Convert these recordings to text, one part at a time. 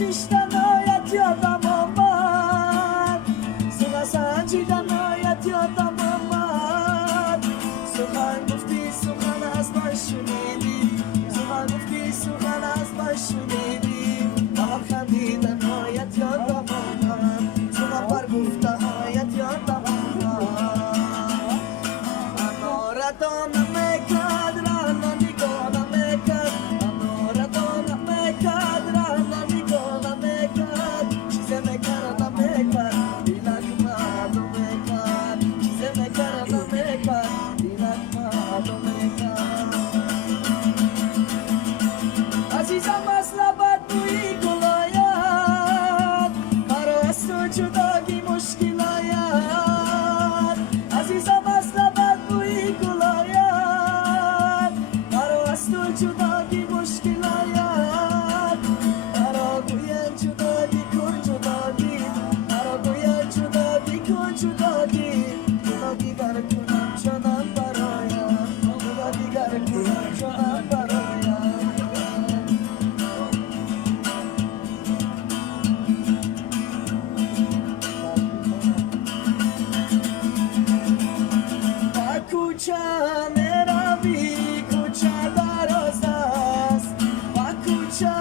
شیشتنایت یادم آمد سوغا سنجیدنایت یادم آمد سخن گفتی سخن از من شنیدی سخن گفتی سخن از من شنیدی با خندیدنایت یادم آمد سخن بر گفتهایت یادم آمد انارتان میکرد رهنا نگاه میکرد انارتان میکرد رهنا نگاه میکرد چیزه میکرد میکرد دیلک معلوم میکرد چیزه میکرد میکرد دیلک معلوم میکرد عزیزم از لبت بوی گل آید مرا از تو جدایی مشکل آید عزیزم از لبت بوی گل آید مرا از تو جدایی مشکل آید مرا گوین جدایی کن جدایی مرا گوین جدایی کن جدایی خدا دیگر کنم جانم برایم خدا دیگر کنم جانم برایم کوچه میروی کوچه دراز است با کوچه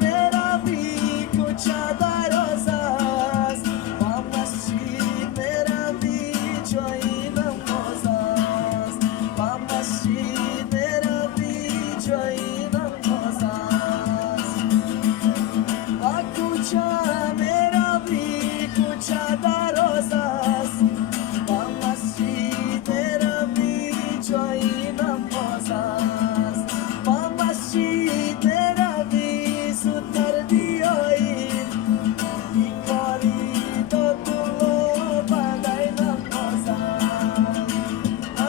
میروی کوچه دراز است با مسجد میروی جایی نماز است با مسجد میروی جایی نماز است با کوچه میروی کوچه دراز است با مسجد میروی جایی نماز است با مسجد میروی زودتر بیایی این کاری دادلو بدای نماز است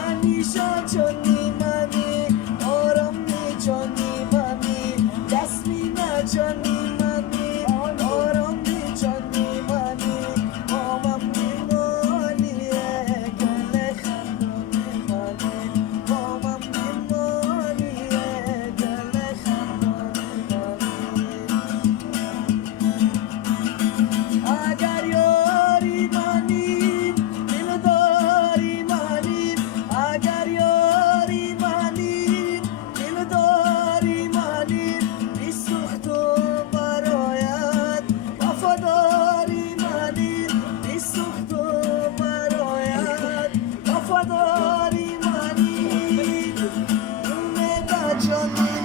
انیشان جانی منی آرامی جانی منی دسمینا جانی منی آرامی جانی منی آمم میمانی گل خندانی منی آمم میمانی گل خندانی منی اگر یاری منی دلداری منی اگر یاری منی دلداری منی بیسوختم برایت وفاداری منی بیسوختم برایت وفاداری منی امید جانی